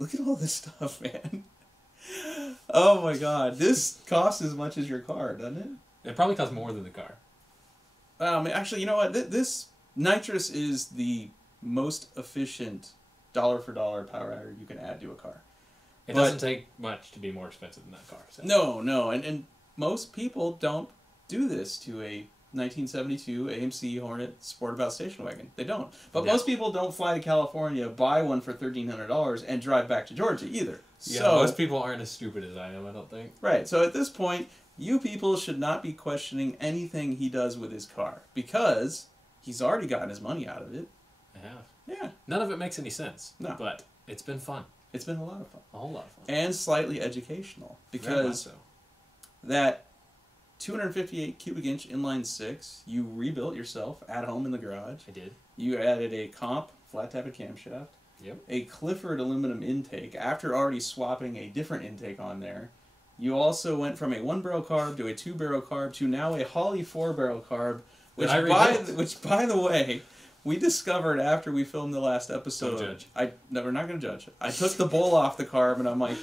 Look at all this stuff, man. Oh my god. This costs as much as your car, doesn't it? It probably costs more than the car. Actually, you know what? This Nitrous is the most efficient dollar-for-dollar power adder you can add to a car. It doesn't take much to be more expensive than that car. So. No. And most people don't do this to a 1972 AMC Hornet Sportabout station wagon. They don't. But most people don't fly to California, buy one for $1,300, and drive back to Georgia either. Yeah, so, most people aren't as stupid as I am, I don't think. Right. So at this point, you people should not be questioning anything he does with his car, because he's already gotten his money out of it. I have. Yeah. None of it makes any sense. No. But it's been fun. It's been a lot of fun. A whole lot of fun. And slightly educational. Very much Because so. that 258 cubic inch inline six, you rebuilt yourself at home in the garage. I did. You added a comp flat tappet camshaft. Yep. A Clifford aluminum intake after already swapping a different intake on there. You also went from a 1-barrel carb to a 2-barrel carb to now a Holley 4-barrel carb, which by the way, we discovered after we filmed the last episode. Don't judge. No, we're not going to judge. I took the bowl off the carb and I'm like,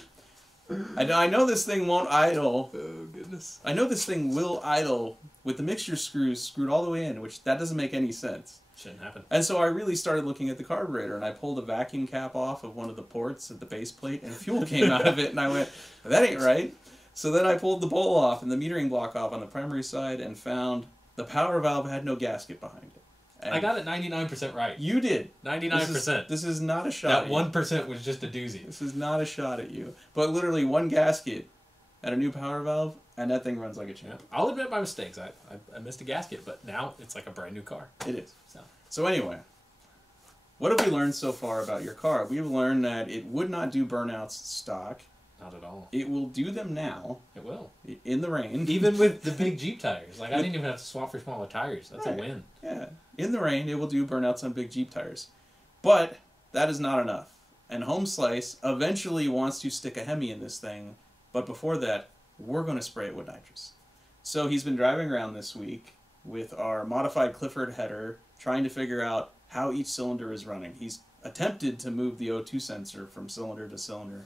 I know this thing won't idle. Oh, goodness. I know this thing will idle with the mixture screws screwed all the way in, which that doesn't make any sense. Shouldn't happen. And so I really started looking at the carburetor, and I pulled a vacuum cap off of one of the ports at the base plate, and fuel came out of it, and I went, that ain't right. So then I pulled the bowl off and the metering block off on the primary side and found the power valve had no gasket behind it. And I got it 99% right. You did. 99%. This is not a shot That 1% was just a doozy. This is not a shot at you. But literally one gasket and a new power valve, and that thing runs like a champ. Yeah. I'll admit my mistakes. I missed a gasket, but now it's like a brand new car. It is. So anyway, what have we learned so far about your car? We've learned that it would not do burnouts stock. Not at all. It will do them now. It will. In the rain. Even with the big Jeep tires. Like, I didn't even have to swap for smaller tires. That's right. a win. Yeah. In the rain, it will do burnouts on big Jeep tires. But that is not enough. And Home Slice eventually wants to stick a Hemi in this thing. But before that, we're going to spray it with nitrous. So he's been driving around this week with our modified Clifford header, trying to figure out how each cylinder is running. He's attempted to move the O2 sensor from cylinder to cylinder.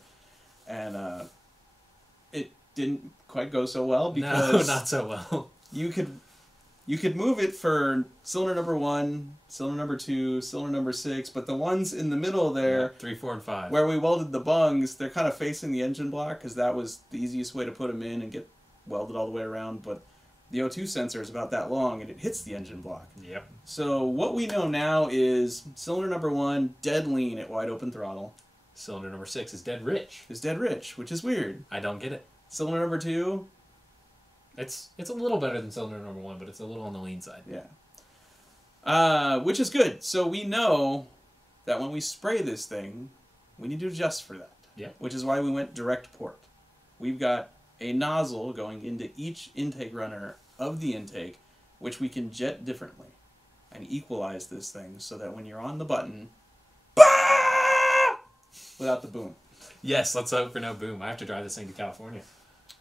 And it didn't quite go so well because no, not so well. You could move it for cylinder number 1, cylinder number 2, cylinder number 6, but the ones in the middle there, 3, 4, and 5, where we welded the bungs, they're kind of facing the engine block because that was the easiest way to put them in and get welded all the way around. But the O2 sensor is about that long and it hits the engine block. Yep. So what we know now is cylinder number 1 dead lean at wide open throttle. Cylinder number 6 is dead rich. Is dead rich, which is weird. I don't get it. Cylinder number 2. It's a little better than cylinder number 1, but it's a little on the lean side. Yeah. Which is good. So we know that when we spray this thing, we need to adjust for that. Yeah. Which is why we went direct port. We've got a nozzle going into each intake runner of the intake, which we can jet differently and equalize this thing so that when you're on the button, without the boom. Yes, let's hope for no boom. I have to drive this thing to California.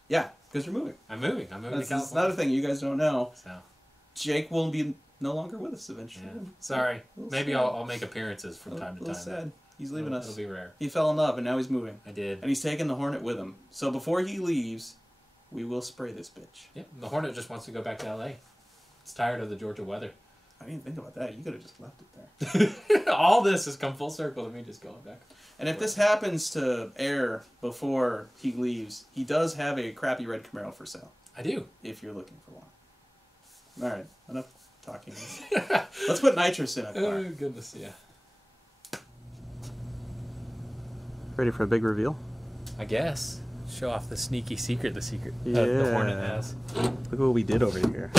Yeah, because you're moving. I'm moving to California. That's another thing you guys don't know. So. Jake will be no longer with us eventually. Yeah. Sorry. Maybe I'll make appearances from time to time. Sad. He's leaving us. It'll be rare. He fell in love and now he's moving. I did. And he's taking the Hornet with him. So before he leaves, we will spray this bitch. Yeah, the Hornet just wants to go back to LA. It's tired of the Georgia weather. I didn't think about that. You could have just left it there. All this has come full circle to me just going back. And if this happens to air before he leaves, he does have a crappy red Camaro for sale. I do. If you're looking for one. All right, enough talking. Let's put nitrous in a car. Oh, goodness, yeah. Ready for a big reveal? I guess. Show off the sneaky secret the Yeah. Hornet has. Look what we did over here.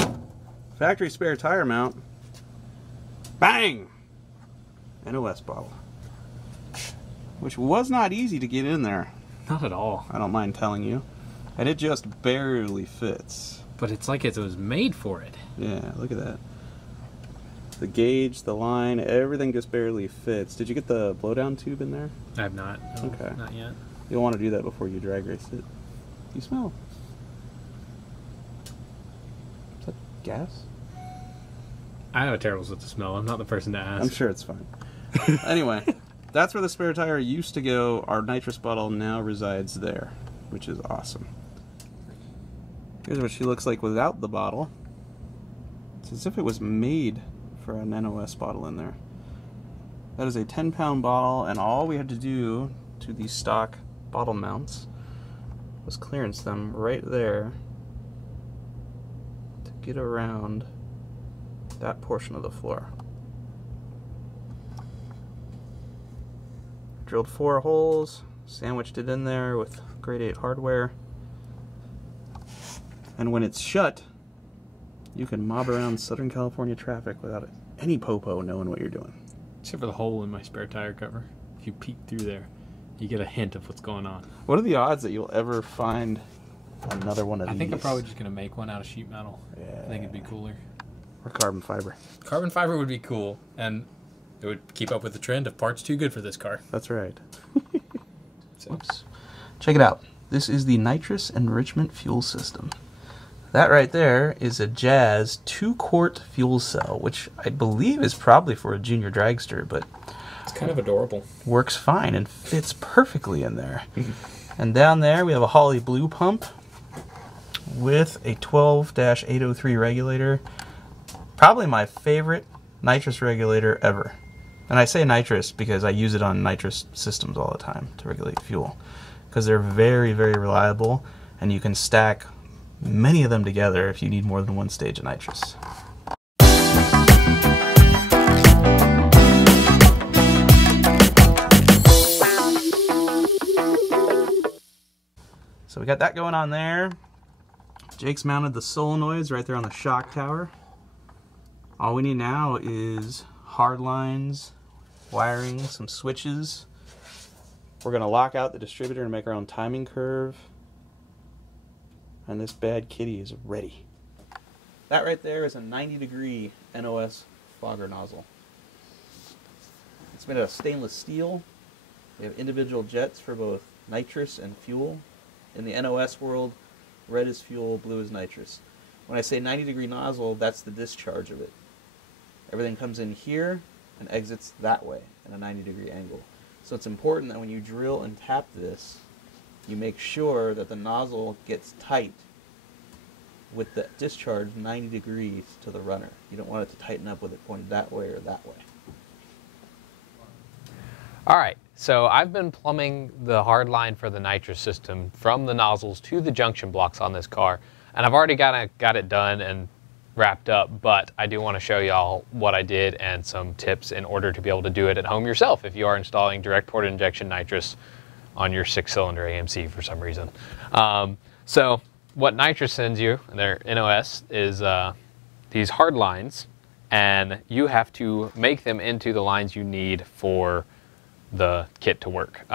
Factory spare tire mount. Bang! And a West bottle. Which was not easy to get in there. Not at all. I don't mind telling you. And it just barely fits. But it's like it was made for it. Yeah, look at that. The gauge, the line, everything just barely fits. Did you get the blowdown tube in there? I have not. No, okay. Not yet. You'll want to do that before you drag race it. You smell. Is that gas? I have a terrible sense of smell. I'm not the person to ask. I'm sure it's fine. Anyway, that's where the spare tire used to go. Our nitrous bottle now resides there, which is awesome. Here's what she looks like without the bottle. It's as if it was made for an NOS bottle in there. That is a 10-pound bottle, and all we had to do to these stock bottle mounts was clearance them right there to get around that portion of the floor. Drilled 4 holes, sandwiched it in there with grade 8 hardware, and when it's shut, you can mob around Southern California traffic without any popo knowing what you're doing. Except for the hole in my spare tire cover. If you peek through there, you get a hint of what's going on. What are the odds that you'll ever find another one of these? I think I'm probably just going to make one out of sheet metal. Yeah. I think it'd be cooler. Or carbon fiber. Carbon fiber would be cool, and it would keep up with the trend of parts too good for this car. That's right. So. Oops. Check it out. This is the nitrous enrichment fuel system. That right there is a Jazz 2-quart fuel cell, which I believe is probably for a junior dragster, but it's kind of adorable. Works fine and fits perfectly in there. And down there we have a Holley Blue pump with a 12-803 regulator. Probably my favorite nitrous regulator ever. And I say nitrous because I use it on nitrous systems all the time to regulate fuel. Because they're very, very reliable, and you can stack many of them together if you need more than one stage of nitrous. So we got that going on there. Jake's mounted the solenoids right there on the shock tower. All we need now is hard lines, wiring, some switches. We're going to lock out the distributor and make our own timing curve. And this bad kitty is ready. That right there is a 90-degree NOS fogger nozzle. It's made out of stainless steel. We have individual jets for both nitrous and fuel. In the NOS world, red is fuel, blue is nitrous. When I say 90-degree nozzle, that's the discharge of it. Everything comes in here and exits that way at a 90-degree angle. So it's important that when you drill and tap this, you make sure that the nozzle gets tight with the discharge 90 degrees to the runner. You don't want it to tighten up with it pointed that way or that way. All right, so I've been plumbing the hard line for the nitrous system from the nozzles to the junction blocks on this car, and I've already got it done and wrapped up, but I do want to show y'all what I did and some tips in order to be able to do it at home yourself if you are installing direct port injection nitrous on your 6-cylinder AMC for some reason. So what Nitrous sends you, their NOS, is these hard lines, and you have to make them into the lines you need for the kit to work.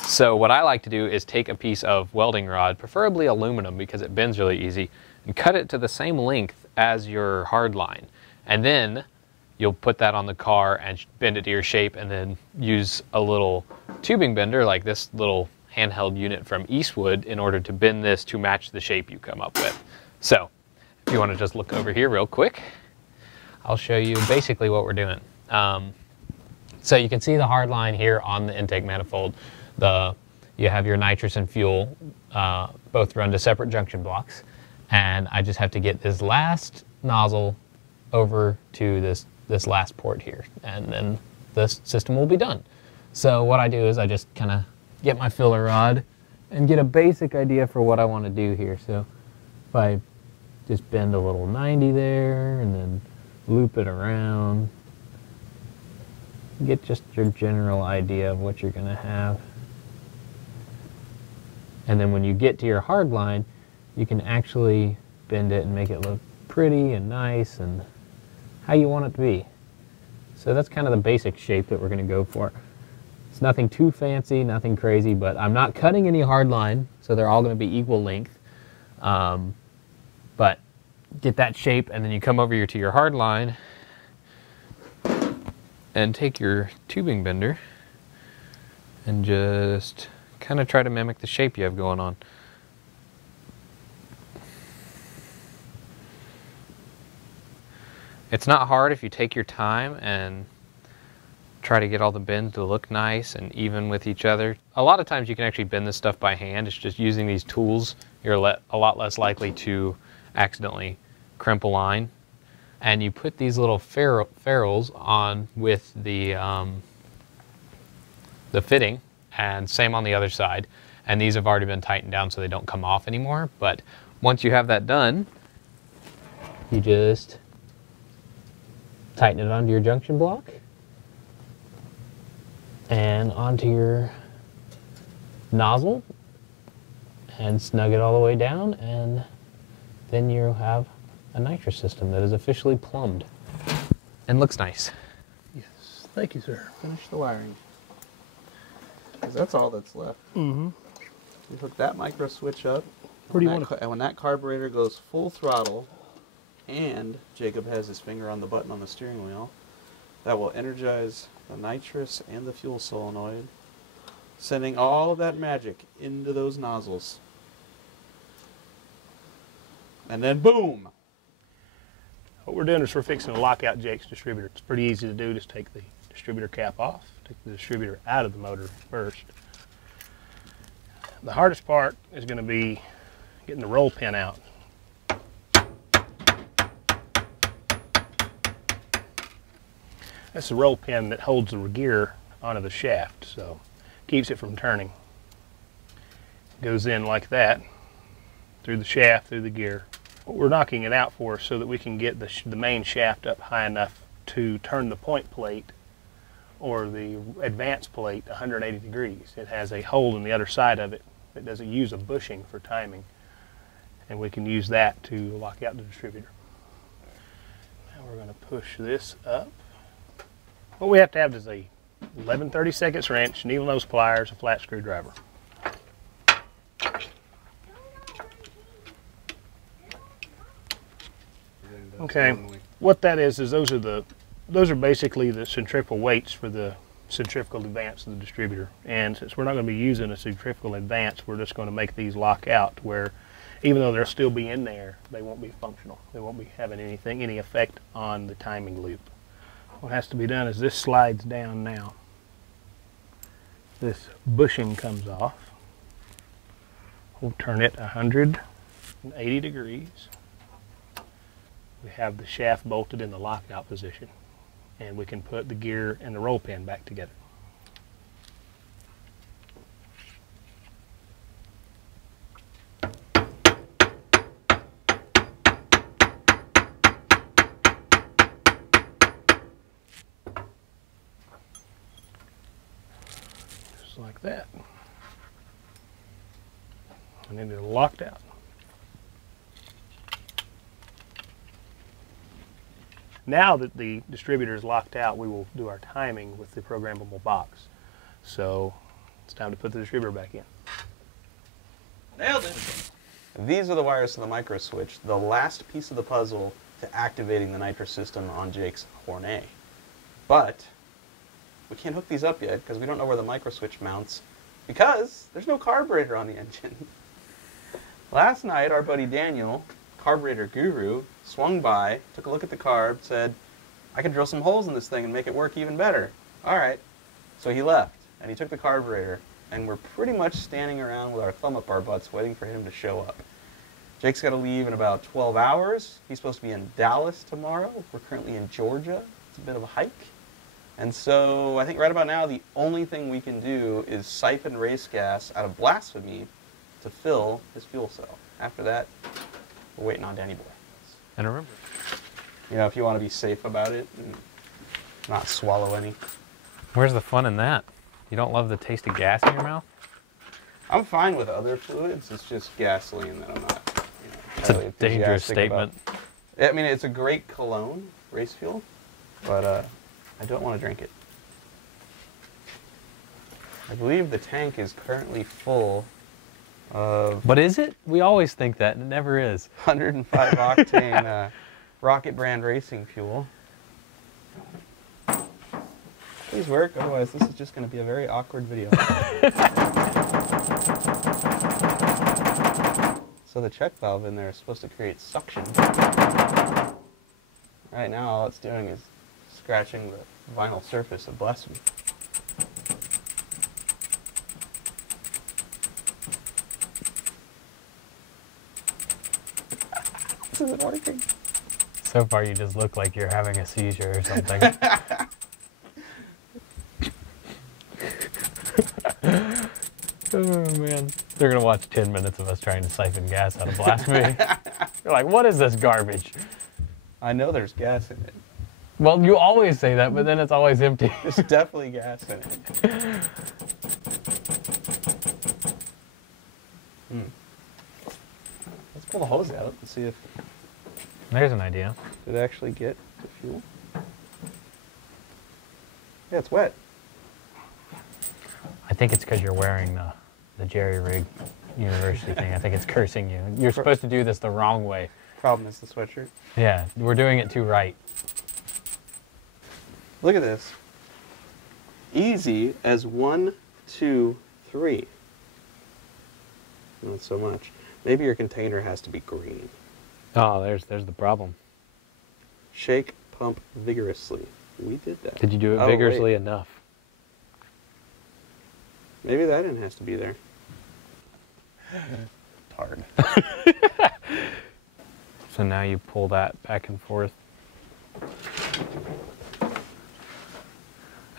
So what I like to do is take a piece of welding rod, preferably aluminum because it bends really easy, and cut it to the same length as your hard line. And then you'll put that on the car and bend it to your shape, and then use a little tubing bender like this little handheld unit from Eastwood in order to bend this to match the shape you come up with. So if you want to just look over here real quick, I'll show you basically what we're doing. So you can see the hard line here on the intake manifold. You have your nitrous and fuel both run to separate junction blocks, and I just have to get this last nozzle over to this last port here, and then the system will be done. So what I do is I just kind of get my filler rod and get a basic idea for what I want to do here. So if I just bend a little 90 there and then loop it around, get just your general idea of what you're going to have. And then when you get to your hard line, you can actually bend it and make it look pretty and nice and how you want it to be. So that's kind of the basic shape that we're going to go for. It's nothing too fancy, nothing crazy, but I'm not cutting any hard line, so they're all going to be equal length. But get that shape, and then you come over here to your hard line and take your tubing bender and just kind of try to mimic the shape you have going on. It's not hard if you take your time and try to get all the bends to look nice and even with each other. A lot of times you can actually bend this stuff by hand. It's just using these tools, you're a lot less likely to accidentally crimp a line. And you put these little ferrules on with the fitting, and same on the other side. And these have already been tightened down so they don't come off anymore. But once you have that done, you just tighten it onto your junction block and onto your nozzle and snug it all the way down, and then you have a nitrous system that is officially plumbed and looks nice. Yes, thank you, sir. Finish the wiring. Because that's all that's left. Mm-hmm. We hook that micro switch up. Where do you want to? And when that carburetor goes full throttle, and Jacob has his finger on the button on the steering wheel, that will energize the nitrous and the fuel solenoid, sending all of that magic into those nozzles. And then boom! What we're doing is we're fixing to lock out Jake's distributor. It's pretty easy to do. Just take the distributor cap off, take the distributor out of the motor first. The hardest part is going to be getting the roll pin out. That's the roll pin that holds the gear onto the shaft, so keeps it from turning. Goes in like that, through the shaft, through the gear. What we're knocking it out for is so that we can get the main shaft up high enough to turn the point plate or the advance plate 180 degrees. It has a hole in the other side of it that doesn't use a bushing for timing, and we can use that to lock out the distributor. Now we're going to push this up. What we have to have is a 11/32 wrench, needle nose pliers, a flat screwdriver. Okay, what that is those are basically the centrifugal weights for the centrifugal advance of the distributor. And since we're not going to be using a centrifugal advance, we're just going to make these lock out where even though they'll still be in there, they won't be functional. They won't be having any effect on the timing loop. What has to be done is this slides down now. This bushing comes off. We'll turn it 180 degrees. We have the shaft bolted in the lockout position, and we can put the gear and the roll pin back together. Just like that. And then it'll locked out. Now that the distributor is locked out, we will do our timing with the programmable box. So it's time to put the distributor back in. Nailed it! These are the wires to the micro switch, the last piece of the puzzle to activating the nitrous system on Jake's Hornet. But we can't hook these up yet because we don't know where the micro switch mounts because there's no carburetor on the engine. Last night, our buddy Daniel, carburetor guru, swung by, took a look at the carb, said, I can drill some holes in this thing and make it work even better. All right. So he left, and he took the carburetor, and we're pretty much standing around with our thumb up our butts waiting for him to show up. Jake's got to leave in about 12 hours. He's supposed to be in Dallas tomorrow. We're currently in Georgia. It's a bit of a hike. And so I think right about now the only thing we can do is siphon race gas out of Blasphemy to fill his fuel cell. After that, we're waiting on Danny Boy. And remember, You know, if you want to be safe about it and not swallow any. where's the fun in that? You don't love the taste of gas in your mouth? I'm fine with other fluids. It's just gasoline that I'm not, It's a dangerous statement. I mean, it's a great cologne, race fuel, but I don't want to drink it. I believe the tank is currently full of... But is it? We always think that, and it never is. 105 octane Rocket brand racing fuel. Please work, otherwise this is just going to be a very awkward video. So the check valve in there is supposed to create suction. Right now all it's doing is scratching the vinyl surface of Blasphemy. This isn't working. So far, you just look like you're having a seizure or something. Oh man, they're gonna watch 10 minutes of us trying to siphon gas out of Blasphemy. They're like, what is this garbage? I know there's gas in it. Well, you always say that, but then it's always empty. There's definitely gas in it. Let's pull the hose out and see if There's an idea. it actually get to fuel. Yeah, it's wet. I think it's because you're wearing the jerry rig university thing. I think it's cursing you. You're supposed to do this the wrong way. Problem is the sweatshirt. Yeah, we're doing it too right. Look at this. Easy as 1, 2, 3. Not so much. Maybe your container has to be green. Oh, there's the problem. Shake, pump vigorously. We did that. Did you do it Oh, vigorously wait. enough? Maybe that end has to be there. Hard. So now you pull that back and forth.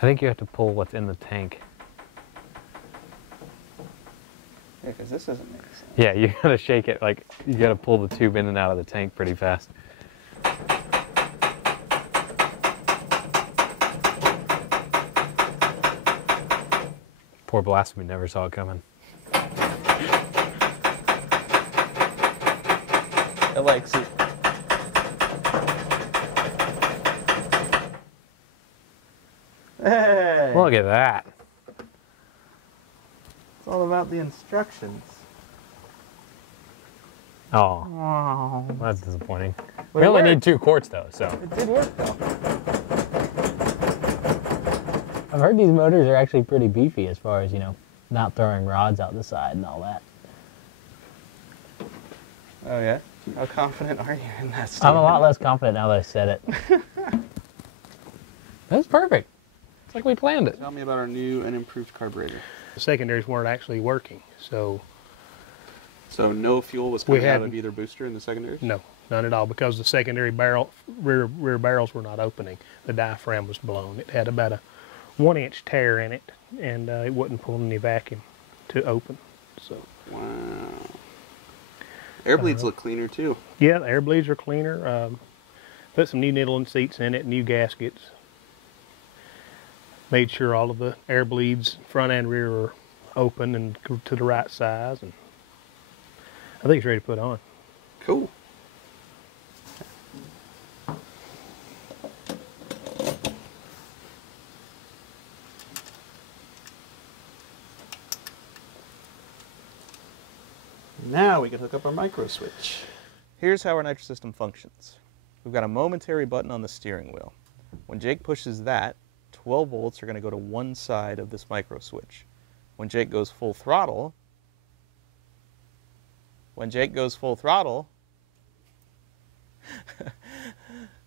I think you have to pull what's in the tank. Yeah, because this doesn't make sense. Yeah, you gotta shake it, like, you gotta pull the tube in and out of the tank pretty fast. Poor Blasphemy never saw it coming. It likes it. Hey! Look at that. It's all about the instructions. Oh, that's disappointing. But We it only worked. need 2 quarts though, so. It did work though. I've heard these motors are actually pretty beefy as far as, you know, not throwing rods out the side and all that. Oh yeah? How confident are you in that stuff? I'm a lot less confident now that I said it. That's perfect. It's like we planned it. Tell me about our new and improved carburetor. The secondaries weren't actually working, so So no fuel was We coming out had- of either booster in the secondaries? no, none at all, because the secondary rear barrels were not opening. The diaphragm was blown. It had about a 1-inch tear in it, and it wasn't pulling any vacuum to open. So Wow. Air bleeds look cleaner too. yeah, the air bleeds are cleaner. Put some new niddling seats in it, new gaskets. Made sure all of the air bleeds, front and rear, are open and to the right size, and I think it's ready to put on. Cool. Now we can hook up our micro switch. Here's how our Nitrous system functions. We've got a momentary button on the steering wheel. When Jake pushes that, 12 volts are going to go to one side of this micro switch. When Jake goes full throttle,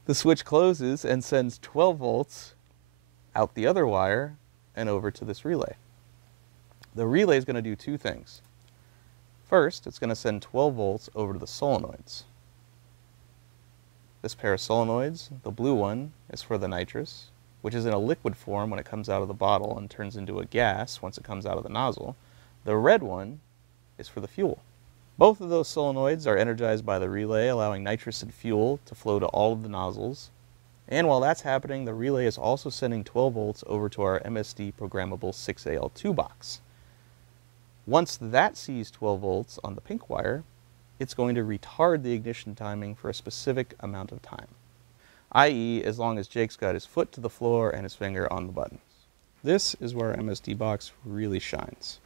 the switch closes and sends 12 volts out the other wire and over to this relay. The relay is going to do 2 things. First, it's going to send 12 volts over to the solenoids. This pair of solenoids, the blue one, is for the nitrous, which is in a liquid form when it comes out of the bottle and turns into a gas once it comes out of the nozzle. The red one is for the fuel. Both of those solenoids are energized by the relay, allowing nitrous and fuel to flow to all of the nozzles. And while that's happening, the relay is also sending 12 volts over to our MSD programmable 6AL2 box. Once that sees 12 volts on the pink wire, it's going to retard the ignition timing for a specific amount of time, i.e. as long as Jake's got his foot to the floor and his finger on the buttons. This is where our MSD box really shines.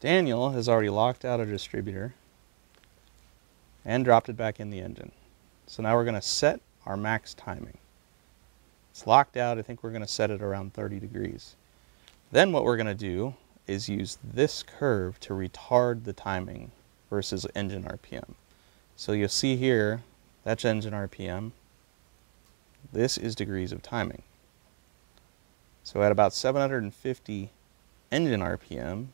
Daniel has already locked out a distributor and dropped it back in the engine. So now we're going to set our max timing. It's locked out. I think we're going to set it around 30 degrees. Then what we're going to do is use this curve to retard the timing versus engine RPM. So you'll see here, that's engine RPM. This is degrees of timing. So at about 750 engine RPM,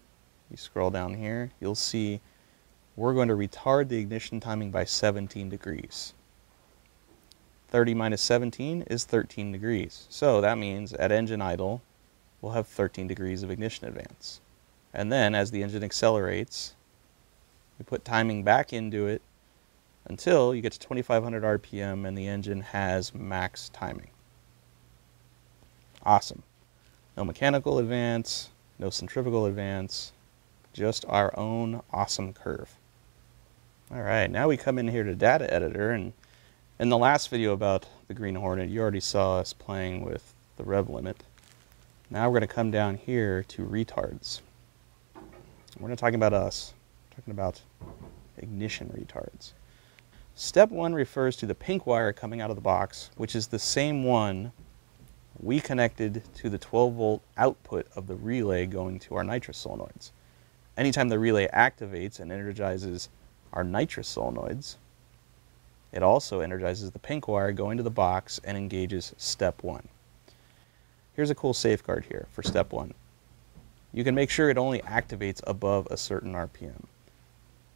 you scroll down here, you'll see we're going to retard the ignition timing by 17 degrees. 30 minus 17 is 13 degrees. So that means at engine idle, we'll have 13 degrees of ignition advance. And then as the engine accelerates, we put timing back into it until you get to 2500 RPM and the engine has max timing. Awesome. No mechanical advance, no centrifugal advance, just our own awesome curve. All right, now we come in here to data editor, and in the last video about the Green Hornet, you already saw us playing with the rev limit. Now we're going to come down here to retards. We're not talking about us, we're talking about ignition retards. Step 1 refers to the pink wire coming out of the box, which is the same one we connected to the 12-volt output of the relay going to our nitrous solenoids. Anytime the relay activates and energizes our nitrous solenoids, it also energizes the pink wire going to the box and engages step 1. Here's a cool safeguard here for step 1. You can make sure it only activates above a certain RPM.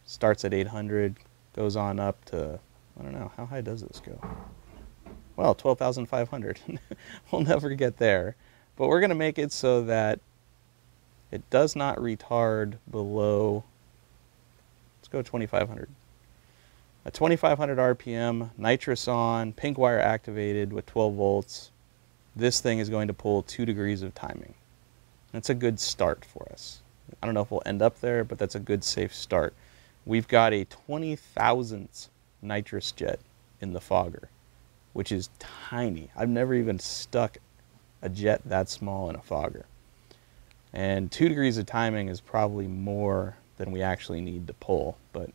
Starts at 800, goes on up to, I don't know, how high does this go? Well, 12,500. We'll never get there. But we're going to make it so that it does not retard below, let's go 2,500. At 2,500 RPM, nitrous on, pink wire activated with 12 volts, this thing is going to pull 2 degrees of timing. That's a good start for us. I don't know if we'll end up there, but that's a good safe start. We've got a 20,000th nitrous jet in the fogger, which is tiny. I've never even stuck a jet that small in a fogger. And 2 degrees of timing is probably more than we actually need to pull, but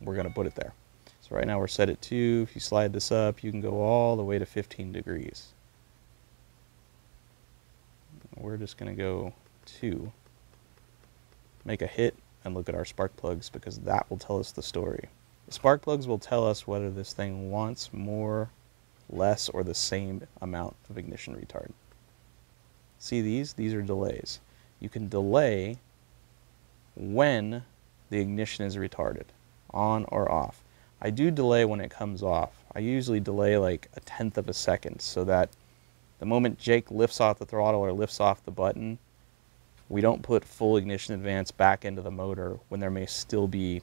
we're going to put it there. So right now we're set at 2. If you slide this up, you can go all the way to 15 degrees. We're just going to go 2. Make a hit and look at our spark plugs, because that will tell us the story. The spark plugs will tell us whether this thing wants more, less, or the same amount of ignition retard. See these? These are delays. You can delay when the ignition is retarded, on or off. I do delay when it comes off. I usually delay like 1/10 of a second, so that the moment Jake lifts off the throttle or lifts off the button, we don't put full ignition advance back into the motor when there may still be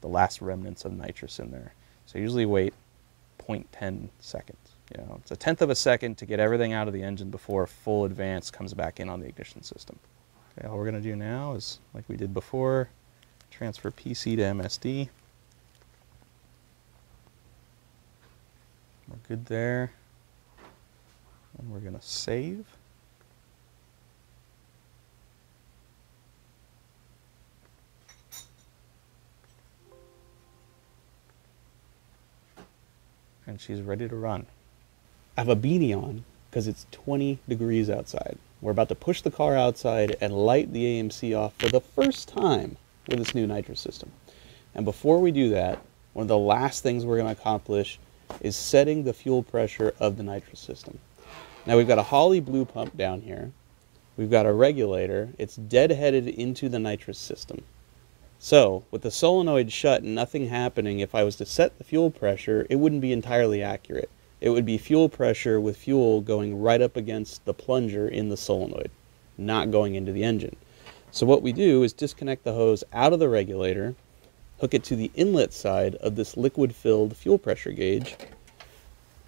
the last remnants of nitrous in there. So I usually wait 0.10 seconds. You know, it's 1/10 of a second to get everything out of the engine before full advance comes back in on the ignition system. Okay, all we're going to do now is, like we did before, transfer PC to MSD. We're good there. And we're going to save. And she's ready to run. I have a beanie on because it's 20 degrees outside. We're about to push the car outside and light the AMC off for the first time with this new nitrous system. And before we do that, one of the last things we're going to accomplish is setting the fuel pressure of the nitrous system. Now we've got a Holley blue pump down here. We've got a regulator. It's deadheaded into the nitrous system. So with the solenoid shut and nothing happening, if I was to set the fuel pressure, it wouldn't be entirely accurate. It would be fuel pressure with fuel going right up against the plunger in the solenoid, not going into the engine. So what we do is disconnect the hose out of the regulator, hook it to the inlet side of this liquid-filled fuel pressure gauge,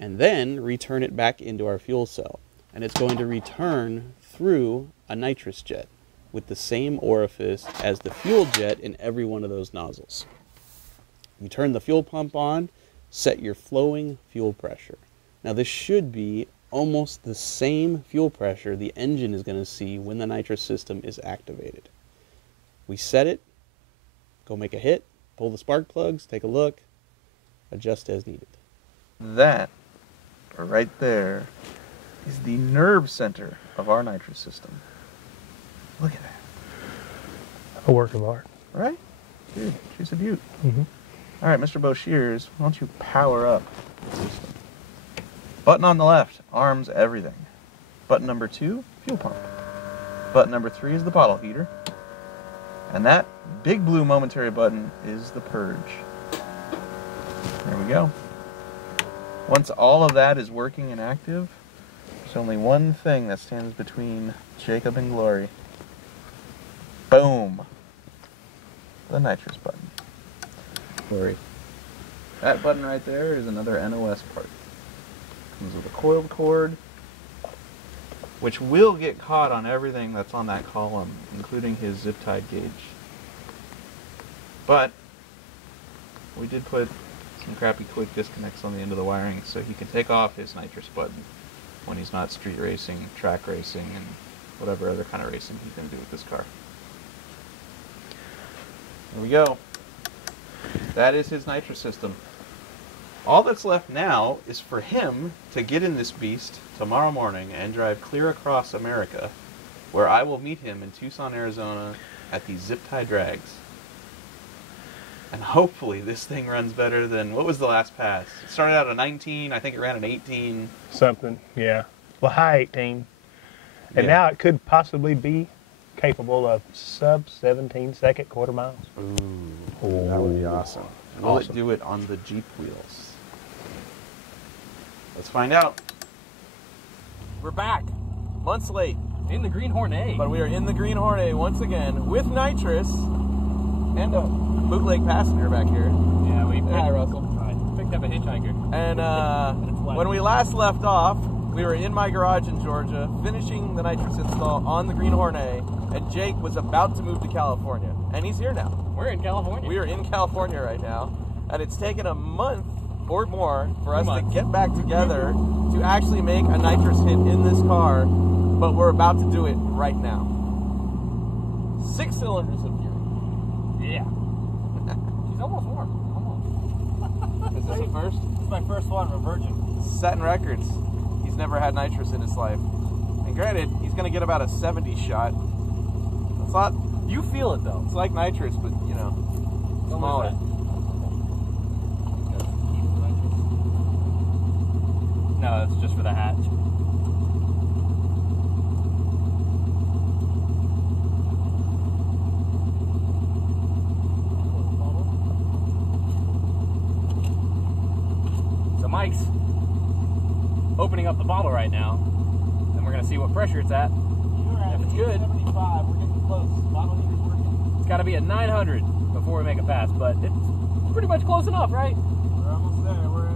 and then return it back into our fuel cell. And it's going to return through a nitrous jet with the same orifice as the fuel jet in every one of those nozzles. You turn the fuel pump on, set your flowing fuel pressure. Now this should be almost the same fuel pressure the engine is going to see when the nitrous system is activated. We set it, go make a hit, pull the spark plugs, take a look, adjust as needed. That, right there, is the nerve center of our nitrous system. Look at that. A work of art. Right? Dude, she's a beaut. Mm-hmm. All right, Mr. Boshears, why don't you power up the system? Button on the left, arms everything. Button number 2, fuel pump. Button number 3 is the bottle heater. And that big blue momentary button is the purge. There we go. Once all of that is working and active, there's only one thing that stands between Jacob and glory. Boom. The nitrous button. Glory. That button right there is another NOS part. Comes with a coiled cord, which will get caught on everything that's on that column, including his zip tied gauge. But we did put some crappy quick disconnects on the end of the wiring so he can take off his nitrous button when he's not street racing, track racing, and whatever other kind of racing he's going to do with this car. There we go. That is his nitrous system. All that's left now is for him to get in this beast tomorrow morning and drive clear across America, where I will meet him in Tucson, Arizona at the zip tie drags. And hopefully this thing runs better than, what was the last pass? It started out at 19, I think it ran an 18. Something, yeah. Well, high 18. And now it could possibly be capable of sub 17-second quarter miles. Ooh, that would be awesome. Will it do it on the Jeep wheels? Let's find out. We're back, months late. In the Green Hornet. But we are in the Green Hornet once again with nitrous and a bootleg passenger back here. Yeah, we Hi, Russell. picked up a hitchhiker. And when we last left off, we were in my garage in Georgia, finishing the nitrous install on the Green Hornet, and Jake was about to move to California. And he's here now. We're in California. We are in California right now, and it's taken a month or more for us to get back together to actually make a nitrous hit in this car, but we're about to do it right now. 6 cylinders of fury. Yeah. She's almost warm. Almost. Is this a first? This is my first one, a virgin. Setting records. He's never had nitrous in his life. And granted, he's going to get about a 70 shot. It's not... You feel it, though. It's like nitrous, but, you know, smaller. No, it's just for the hatch. So Mike's opening up the bottle right now, and we're going to see what pressure it's at. If it's good, 75, we're getting close. Bottle heater's working. it's got to be at 900 before we make a pass, but it's pretty much close enough, right? We're almost there. We're at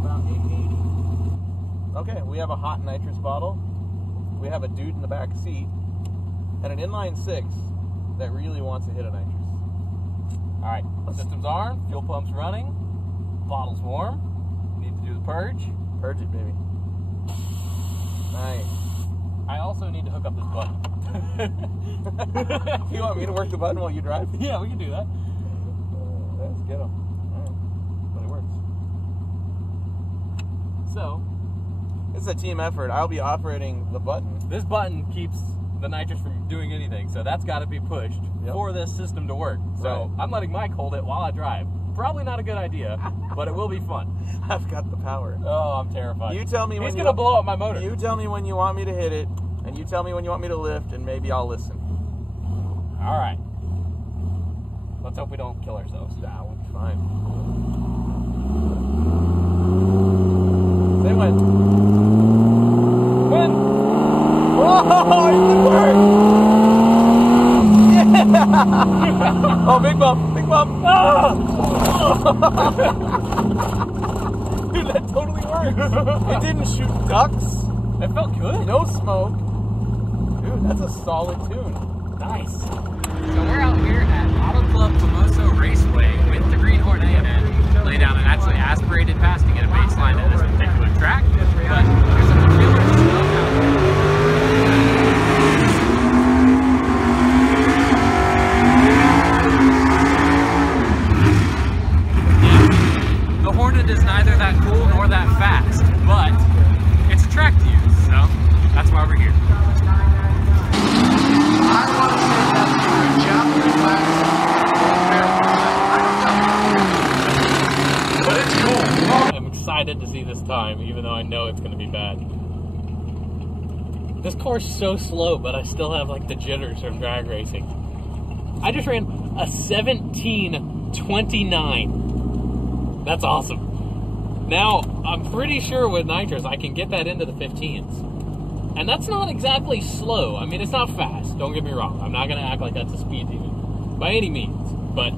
about 880. Okay, we have a hot nitrous bottle. We have a dude in the back seat, and an inline 6 that really wants to hit a nitrous. All right, system's armed, fuel pump's running, bottle's warm. Need to do the purge. Purge it, baby. Nice. I also need to hook up this button. You want me to work the button while you drive? Yeah, we can do that. Let's get them. But it works. So, It's a team effort. I'll be operating the button. this button keeps the nitrous from doing anything, so that's got to be pushed for this system to work. So, I'm letting Mike hold it while I drive. Probably not a good idea, but it will be fun. I've got the power. Oh, I'm terrified. You tell me when He's going to blow up my motor. You tell me when you want me to hit it, and you tell me when you want me to lift, and maybe I'll listen. All right. Let's hope we don't kill ourselves. Nah, we'll be fine. Say when. When? Oh, it did work! Yeah! Oh, big bump, big bump. Dude, that totally worked. It didn't shoot ducks. It felt good. No smoke. Dude, that's a solid tune. Nice. So we're out here at Auto Club Famoso Raceway with the Green Hornet and lay down an actually aspirated pass to get a baseline at this particular track. But there's some killer stuff out here. The Hornet is neither that cool nor that fast, but it's a track to use, so that's why we're here. This car's so slow, but I still have like the jitters from drag racing. I just ran a 17:29. That's awesome. Now, I'm pretty sure with Nitrous, I can get that into the 15s. And that's not exactly slow. I mean, it's not fast, don't get me wrong. I'm not gonna act like that's a speed demon by any means. But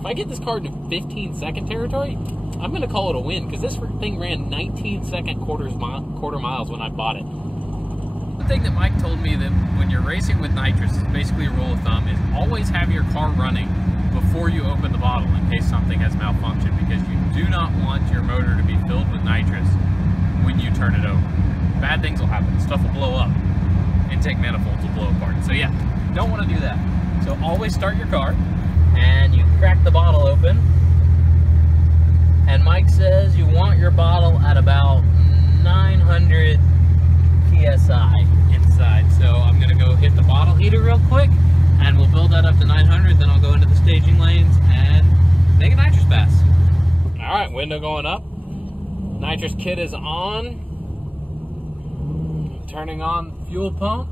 if I get this car into 15-second territory, I'm gonna call it a win, because this thing ran 19-second quarter miles when I bought it. One thing that Mike told me that when you're racing with Nitrous is basically a rule of thumb is always have your car running before you open the bottle in case something has malfunctioned, because you do not want your motor to be filled with nitrous when you turn it over. Bad things will happen. Stuff will blow up. Intake manifolds will blow apart. So yeah, don't want to do that. So always start your car and you crack the bottle open. And Mike says you want your bottle at about 900 PSI inside. So I'm going to go hit the bottle heater real quick and we'll build that up to 900. Then I'll go into the staging lanes and make a nitrous pass. All right, window going up. Nitrous kit is on. Turning on fuel pump.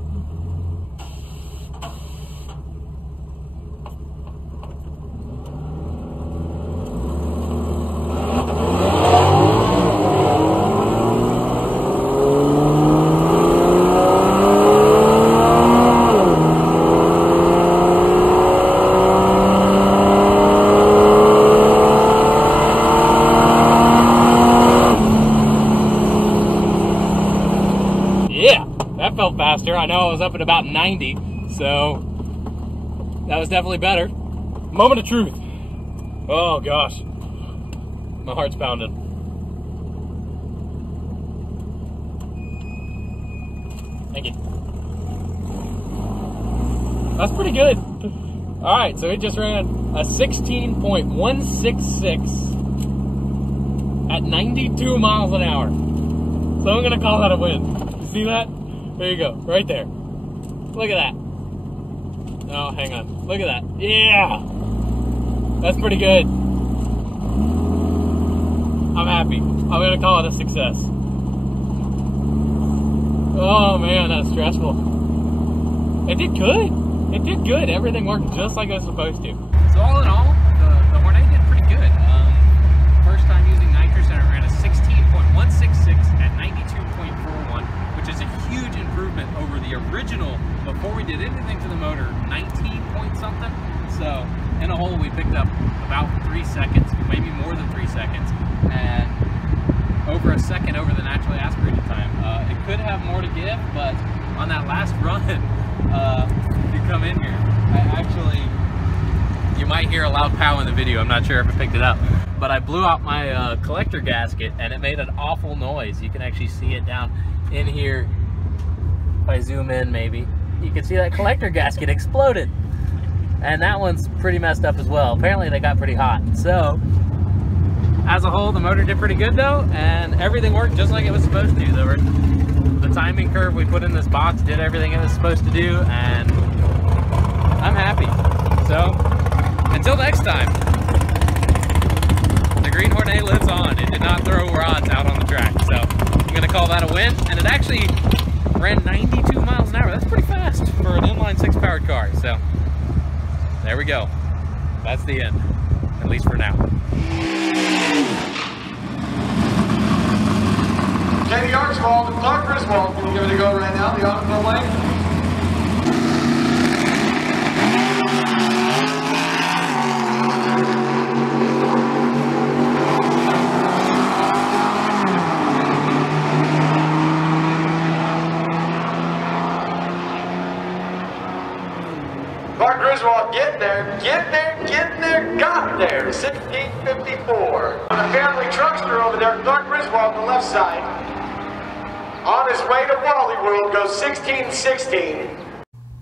Felt faster. I know I was up at about 90, so that was definitely better. Moment of truth. Oh gosh, my heart's pounding. Thank you. That's pretty good. All right, so it just ran a 16.166 at 92 miles an hour. So I'm gonna call that a win. You see that? There you go, right there. Look at that. Oh, hang on. Look at that. Yeah! That's pretty good. I'm happy. I'm gonna call it a success. Oh man, that's stressful. It did good. It did good. Everything worked just like it was supposed to. So all in all, the Hornet did pretty good. First time using Nitrous, and it ran a 16.166 at 92.41, which is a huge improvement over the original, before we did anything to the motor, 19 point something. So in a whole, we picked up about 3 seconds, maybe more than 3 seconds, and over a second over the naturally aspirated time. It could have more to give, but on that last run, you come in here, you might hear a loud pow in the video. I'm not sure if it picked it up, but I blew out my collector gasket and it made an awful noise. You can actually see it down in here. If I zoom in, maybe you can see that collector gasket exploded, and that one's pretty messed up as well. Apparently they got pretty hot. So as a whole, the motor did pretty good though, and everything worked just like it was supposed to. The timing curve we put in this box did everything it was supposed to do, and I'm happy. So until next time, the Green Hornet lives on. It did not throw rods out on the track, so I'm gonna call that a win. And it actually ran 92 miles an hour. That's pretty fast for an inline 6 powered car. So there we go. That's the end, at least for now. Katie Archibald and Clark Griswold, can you give it a go right now, the autofill lane? Clark Griswold, get there, got there, 16:54. And the family truckster over there, Clark Griswold on the left side, on his way to Wally World, goes 16:16.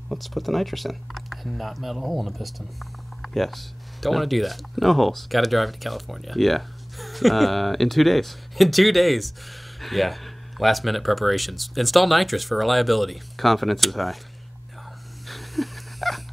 Let's put the nitrous in. And not metal hole in the piston. Yes. Don't want to do that. No holes. Got to drive it to California. Yeah. In 2 days. In 2 days. Yeah. Last minute preparations. Install Nitrous for reliability. Confidence is high. No.